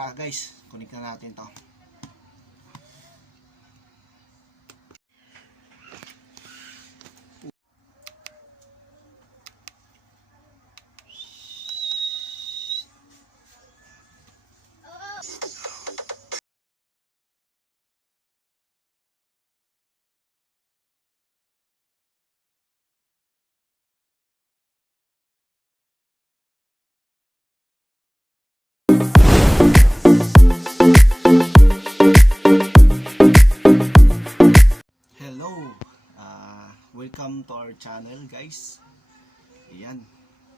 tara guys, connect na natin to. Hello, welcome to our channel guys. Ayan,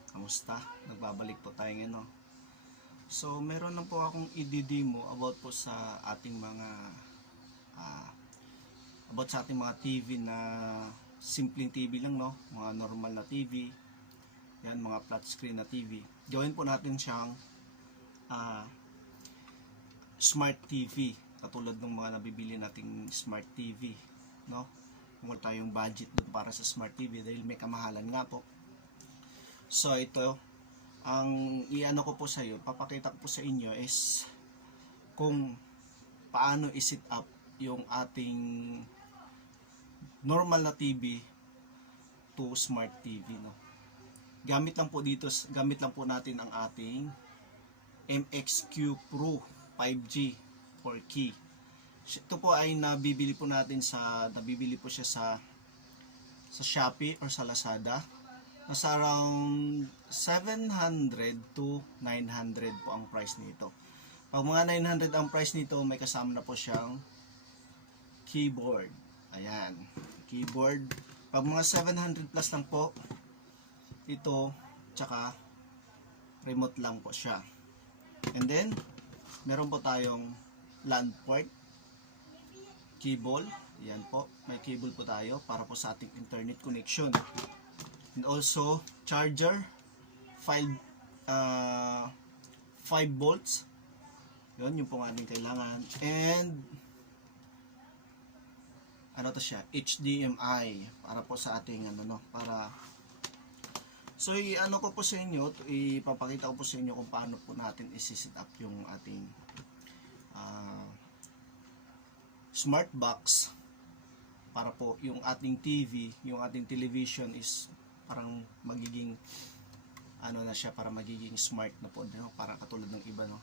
kamusta? Nagbabalik po tayo ngayon, no? So meron na po akong i-demo about po sa ating mga TV na simpleng TV lang, no? Mga normal na TV. Yan, mga flat screen na TV. Gawin po natin siyang smart TV, katulad ng mga nabibili nating smart TV, no? Kung wala tayong budget doon para sa smart TV dahil may kamahalan nga po. So ito, ang iano ko po sa iyo, papakita ko po sa inyo is kung paano i-set up yung ating normal na TV to smart TV, no? Gamit lang po natin ang ating MXQ Pro 5G 4K. Ito po ay nabibili po siya sa Shopee or sa Lazada. Nasa around 700 to 900 po ang price nito. Pag mga 900 ang price nito, may kasama na po siyang keyboard. Ayan, keyboard. Pag mga 700 plus lang po, ito, tsaka remote lang po siya. And then, meron po tayong LAN port, cable, yan po, may cable po tayo para po sa ating internet connection. And also charger 5 volts, yun po ang ating kailangan. And ano to siya, HDMI para po sa ating so i-ano ko po sa inyo, ipapakita ko po sa inyo kung paano po natin i-set up yung ating smart box para po yung ating TV, yung ating television is parang magiging na siya, para magiging smart na po, no? Para katulad ng iba, no,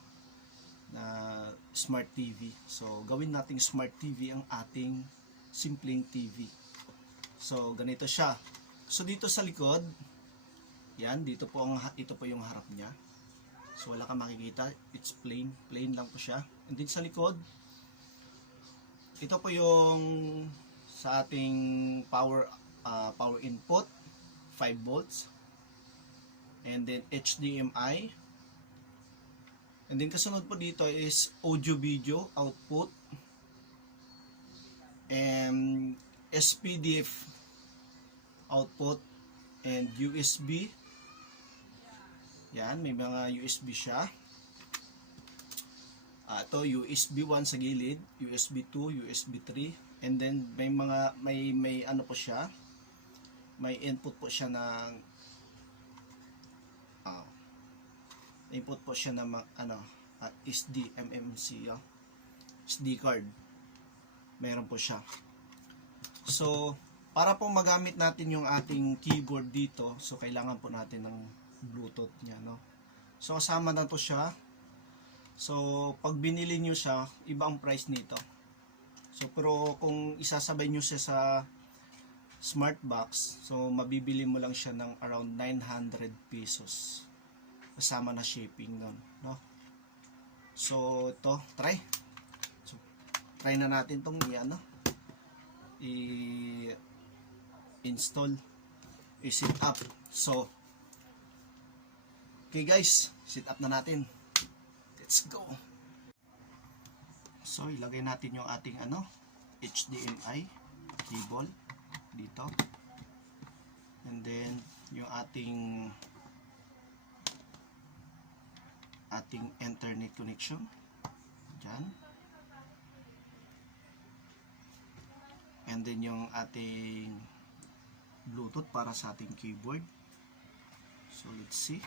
na smart TV. So gawin nating smart TV ang ating simpleng TV. So ganito siya. So dito sa likod, yan, ito po yung harap niya. So wala kang makikita, it's plain lang po siya. And then sa likod, ito po yung sa ating power input, 5 volts. And then HDMI. And then kasunod po dito is audio video output. And SPDIF output and USB. Yan, may mga USB siya. Ito USB 1 sa gilid, USB 2, USB 3, and then may ano po siya, may input po siya ng input po siya ng SD, MMC, SD card. Meron po siya. So para po magamit natin yung ating keyboard dito, so kailangan po natin ng Bluetooth niya, no? So kasama na to siya. So pag binili nyo siya, iba ang price nito. So pero kung isasabay nyo siya sa smart box, so mabibili mo lang siya ng around 900 pesos kasama na shipping nun, no? So ito, try na natin tong i-install, i-set up. So okay guys, set up na natin. Let's go. So ilagay natin yung ating HDMI cable dito. And then yung ating internet connection dyan. And then yung ating Bluetooth para sa ating keyboard. So let's see.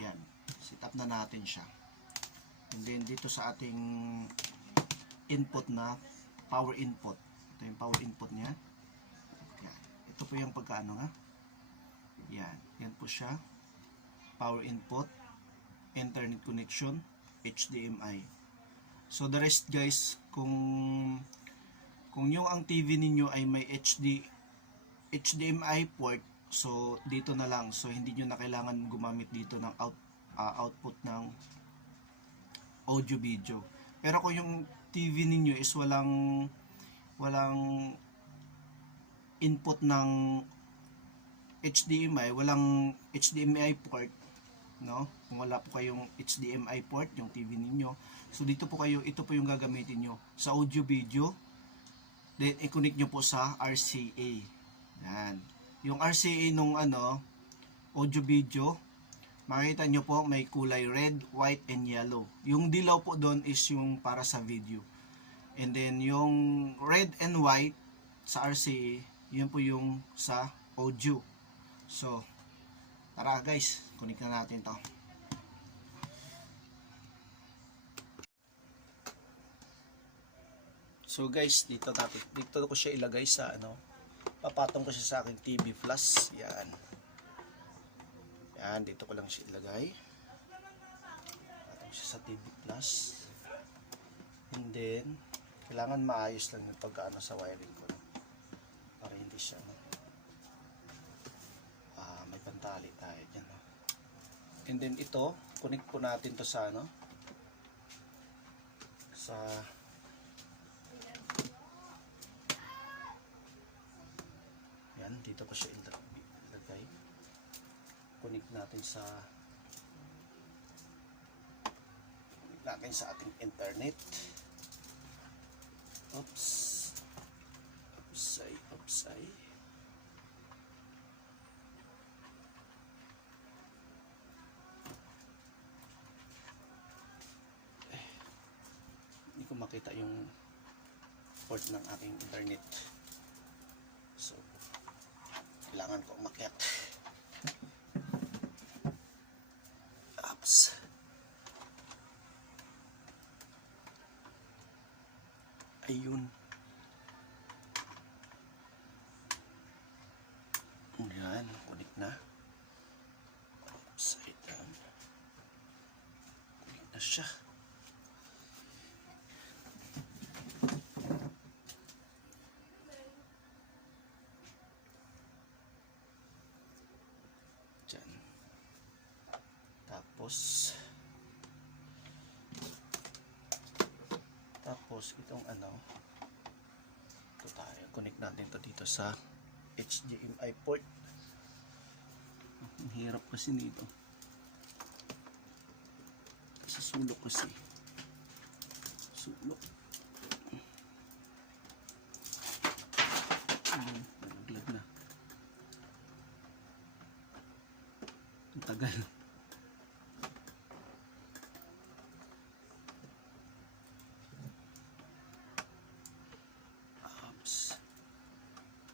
Yan, set up na natin siya. And then dito sa ating input na power input. Ito yung power input niya. Yan. Ito po yung pagkaano ha. Yan. Yan po siya. Power input, internet connection, HDMI. So the rest guys, kung yung ang TV ninyo ay may HDMI port, so dito na lang. So hindi nyo na kailangan gumamit dito ng output ng audio video. Pero kung yung TV ninyo is walang input ng HDMI, walang HDMI port, no? Kung wala po kayong HDMI port yung TV ninyo, so dito po kayo, ito po yung gagamitin nyo sa audio video. Then i-connect nyo po sa RCA. Yan. Yung RCA nung audio video, makikita nyo po may kulay red, white, and yellow. Yung dilaw po doon is yung para sa video. And then yung red and white sa RCA, yun po yung sa audio. So, tara guys, connect na natin to. So guys, dito ko siya ilagay sa papatong ko siya sa aking TV Plus. Yan. Yan, dito ko lang siya ilagay. Patong siya sa TV Plus. And then, kailangan maayos lang yung pagkaano sa wiring ko. Para hindi siya, may pantali tayo dyan. And then ito, connect po natin to sa yan, dito ko siya ilagay. Connect natin sa ating internet. Oops. Upside. Hindi ko makita yung port ng aking internet. So, kailangan ko umakyat. Oops. Ayun. Yan, ulit na. Upside down. Ulit na siya. Diyan. Tapos itong ito tayo, connect natin to dito sa HDMI port. Ang hirap kasi nito. Sa sulok kasi. Sulok. Nalaglag na. Ang tagal.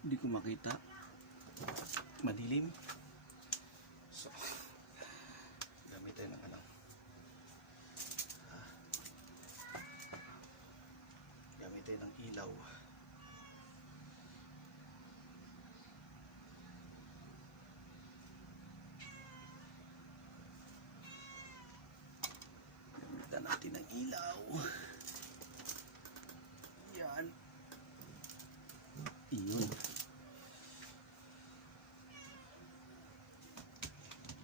Hindi ko makita, madilim. So, gamit tayo ng gamit tayo ng ilaw. Gamitan natin ng ilaw. Yan. Iyon.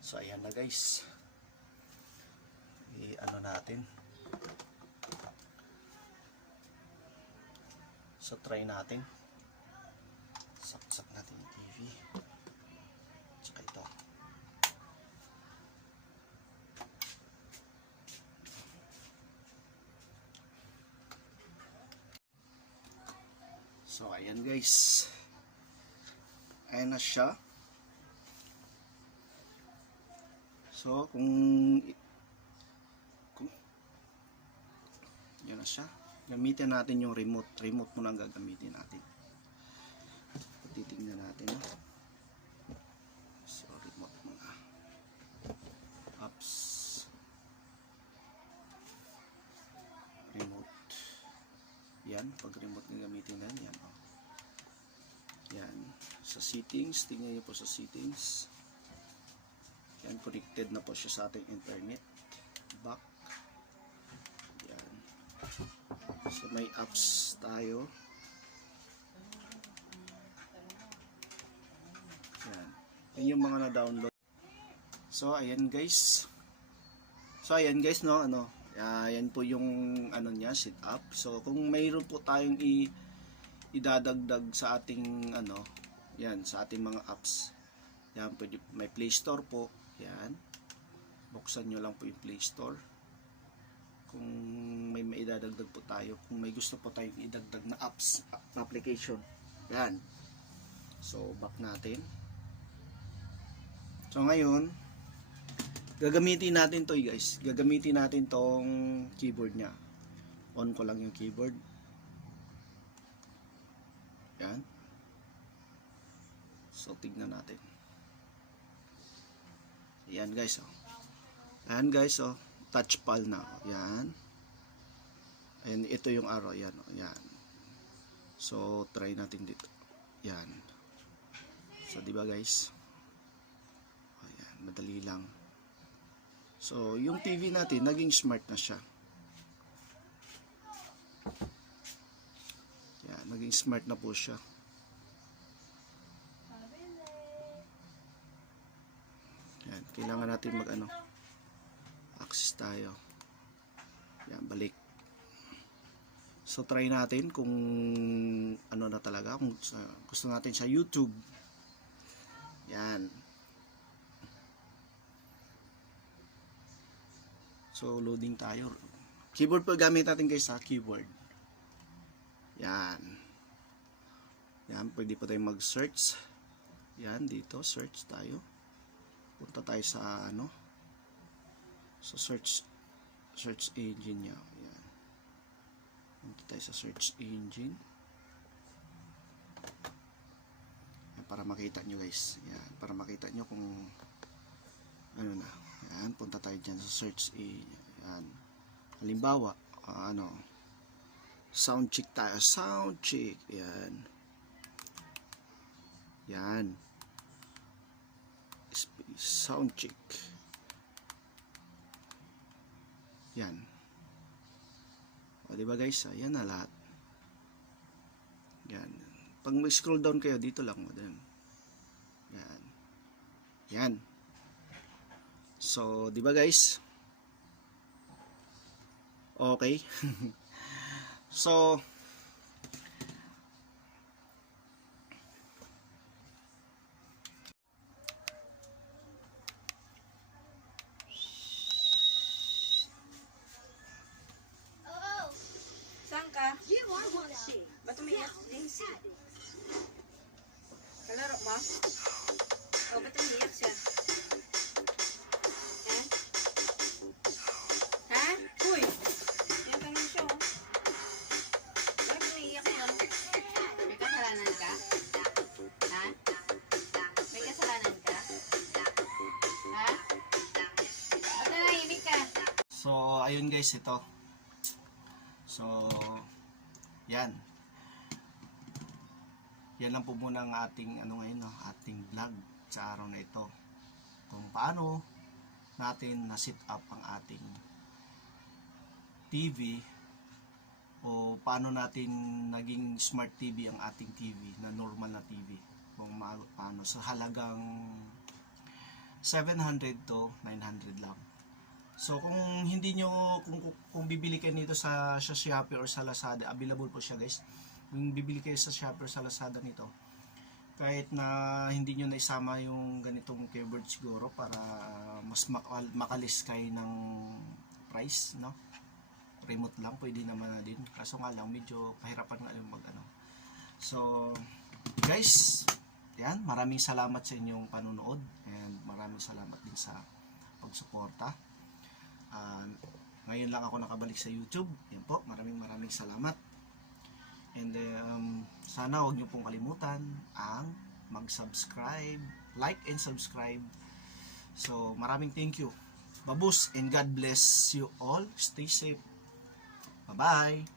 So ayan na guys. Natin. So try natin. Saksak natin yung TV. Tsaka ito. So ayan guys. Ayan na siya. So, kung yan na siya, gamitin natin yung remote. Remote muna ang gagamitin natin. Titignan natin. So, remote muna. Ups. yan, pag remote na gamitin yan, yan, oh. Yan, sa settings, tingnan niyo po sa settings. Yan, connected na po siya sa ating internet. Back. Yan. So, may apps tayo. Yan. Yan yung mga na-download. So, ayan guys. No, ano, yan po yung ano niya, setup. So, kung mayroon po tayong idadagdag sa ating ano, yan, sa ating mga apps. Yan, pwede, may Play Store po. Yan. Buksan nyo lang po yung Play Store. Kung may maidadagdag po tayo, kung may gusto po tayong idagdag na apps, application. Yan. So, back natin. So, ngayon, gagamitin natin to guys. Gagamitin natin tong keyboard nya. On ko lang yung keyboard. Yan. So, tignan natin. Yan guys, oh. Yan guys, oh. Touch pal na, oh. Yan. And ito yung arrow, yan, oh. Yan. So, try natin dito. Yan. So, di ba guys? Oh, yan. Madali lang. So, yung TV natin, naging smart na siya. Yan, naging smart na po siya. Yan, kailangan natin mag-ano, access tayo. Yan, balik. So, try natin kung ano na talaga, kung gusto natin sa YouTube. Yan. So, loading tayo. Keyboard po gamit natin guys, sa keyboard. Yan. Yan, pwede pa tayong mag-search. Yan, dito, search tayo. Punta tayo sa ano, sa search engine niya. Yan. Punta tayo sa search engine. Yan, para makita nyo guys. Yan, para makita nyo kung ano na. Yan, punta tayo dyan sa search engine. Yan. Halimbawa, ano, sound check tayo. Sound check. Yan. Yan. Sound check. Yan. O, diba guys? Ayan na lahat. Yan. Pag mag-scroll down kayo, dito lang mo din. Yan. Yan. So, diba guys? Okay. So, ba't umiyak? Daisy. Kalaro mo? O, ba't umiyak siya? Ha? Ha? Uy! Yan ka naman siya, oh. Ba't umiyak yun? May kasalanan ka? Ha? May kasalanan ka? Ha? Ba't nanahimik ka? so ayun guys, ito. So, yan. Yan lang po muna ang ating ano ngayon, no? Ating vlog sa araw na ito. Kung paano natin na-set up ang ating TV o paano natin naging smart TV ang ating TV na normal na TV. Kung paano sa halagang 700 to 900 lang. So kung hindi nyo, kung bibili kayo nito sa Shopee or sa Lazada, available po siya guys. Kung bibili kayo sa Shopee or sa Lazada nito, kahit na hindi nyo naisama yung ganitong keyboard siguro para mas makalis kayo ng price, no? Remote lang, pwede naman na din. Kaso nga lang, medyo kahirapan nga yung mag-ano. So, guys, yan, maraming salamat sa inyong panunood and maraming salamat din sa pagsuporta. Ngayon lang ako nakabalik sa YouTube. Yan po, maraming salamat. And sana huwag niyo pong kalimutan ang mag-subscribe, like and subscribe. So, maraming thank you. Babus and God bless you all. Stay safe. Bye-bye.